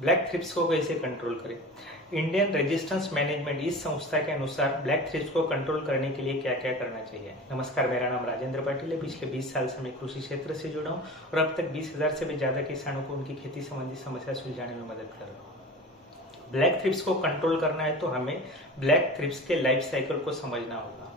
Black thrips को कैसे control करें। इंडियन रेजिस्टेंस मैनेजमेंट इस संस्था के अनुसार ब्लैक थ्रिप्स को कंट्रोल करने के लिए क्या क्या करना चाहिए। नमस्कार, मेरा नाम राजेंद्र पाटिल है। पिछले 20 साल से मैं कृषि क्षेत्र से जुड़ा हूँ और अब तक 20,000 से भी ज्यादा किसानों को उनकी खेती संबंधी समस्या सुलझाने में मदद कर रहा हूँ। ब्लैक थ्रिप्स को कंट्रोल करना है तो हमें ब्लैक थ्रिप्स के लाइफ साइकिल को समझना होगा।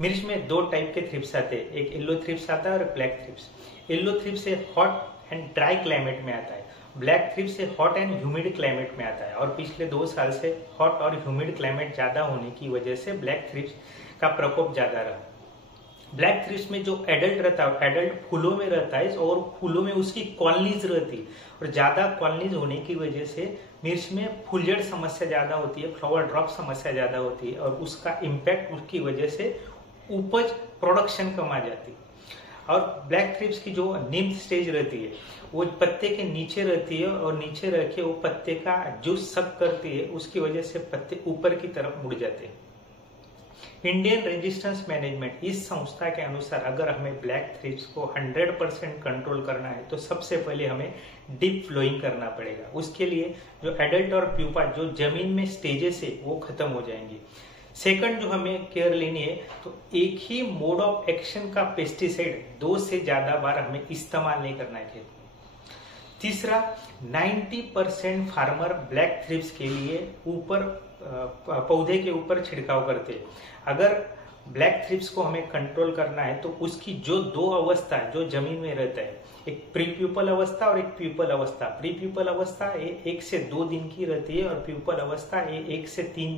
मिर्च में दो टाइप के थ्रिप्स आते हैं, एक येलो थ्रिप्स आता है और ब्लैक थ्रिप्स। येलो थ्रिप्स से हॉट एंड ड्राई क्लाइमेट में आता है, ब्लैक थ्रिप्स से हॉट एंड ह्यूमिड क्लाइमेट में आता है। और पिछले 2 साल से हॉट और ह्यूमिड क्लाइमेट ज्यादा होने की वजह से ब्लैक थ्रिप्स का प्रकोप ज्यादा रहा। ब्लैक थ्रिप्स में जो एडल्ट रहता है, एडल्ट फूलों में रहता है और फूलों में उसकी कॉलोनीज रहती है और ज्यादा कॉलोनीज होने की वजह से मिर्च में फुलझड़ समस्या ज्यादा होती है, फ्लावर ड्रॉप समस्या ज्यादा होती है और उसका इम्पैक्ट उसकी वजह से उपज प्रोडक्शन कम आ जाती है। और ब्लैक थ्रिप्स की जो निम्न स्टेज रहती है वो पत्ते के नीचे रहती है और नीचे रह के वो पत्ते का जूस सक करती है, उसकी वजह से पत्ते ऊपर की तरफ मुड़ जाते हैं। इंडियन रेजिस्टेंस मैनेजमेंट इस संस्था के अनुसार अगर हमें ब्लैक थ्रिप्स को 100% कंट्रोल करना है तो सबसे पहले हमें डीप फ्लोइंग करना पड़ेगा। उसके लिए जो एडल्ट और प्यूपा जो जमीन में स्टेजेस है वो खत्म हो जाएंगे। सेकंड जो हमें केयर लेनी है तो एक ही मोड ऑफ एक्शन का पेस्टिसाइड 2 से ज्यादा बार हमें इस्तेमाल नहीं करना है। तीसरा, 90% फार्मर ब्लैक थ्रिप्स के लिए ऊपर पौधे के ऊपर छिड़काव करते हैं। अगर ब्लैक थ्रिप्स को हमें कंट्रोल करना है तो उसकी जो 2 अवस्था जो जमीन में रहता है, एक प्री प्यूपल अवस्था और एक प्यूपल अवस्था। प्री प्यूपल अवस्था 1 से 2 दिन की रहती है और प्यूपल अवस्था 1 से 3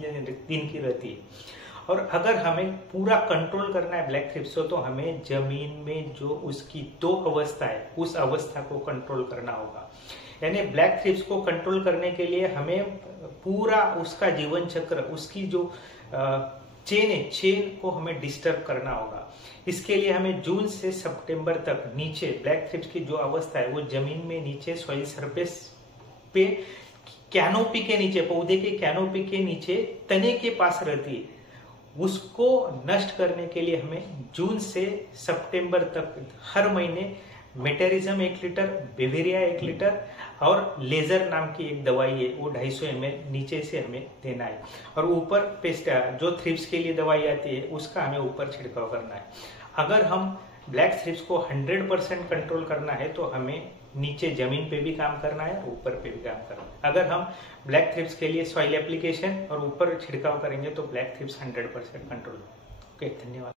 दिन की रहती है। और अगर हमें पूरा कंट्रोल करना है ब्लैक थ्रिप्स को तो हमें जमीन में जो उसकी 2 अवस्था है उस अवस्था को कंट्रोल करना होगा। यानी ब्लैक थ्रिप्स को कंट्रोल करने के लिए हमें पूरा उसका जीवन चक्र, उसकी जो चेन को हमें डिस्टर्ब करना होगा। इसके लिए हमें जून से सितंबर तक नीचे ब्लैक थ्रिप्स की जो अवस्था है वो जमीन में नीचे सॉइल सरफेस पे कैनोपी के नीचे, पौधे के कैनोपी के नीचे तने के पास रहती है, उसको नष्ट करने के लिए हमें जून से सितंबर तक हर महीने मेटेरिज्म 1 लीटर, बेवेरिया 1 लीटर और लेजर नाम की एक दवाई है वो 250 ml नीचे से हमें देना है। और ऊपर पेस्ट जो थ्रिप्स के लिए दवाई आती है उसका हमें ऊपर छिड़काव करना है। अगर हम ब्लैक थ्रिप्स को 100% कंट्रोल करना है तो हमें नीचे जमीन पे भी काम करना है, ऊपर पे भी काम करना है। अगर हम ब्लैक थ्रिप्स के लिए सॉइल एप्लीकेशन और ऊपर छिड़काव करेंगे तो ब्लैक थ्रिप्स 100% कंट्रोल। ओके, धन्यवाद।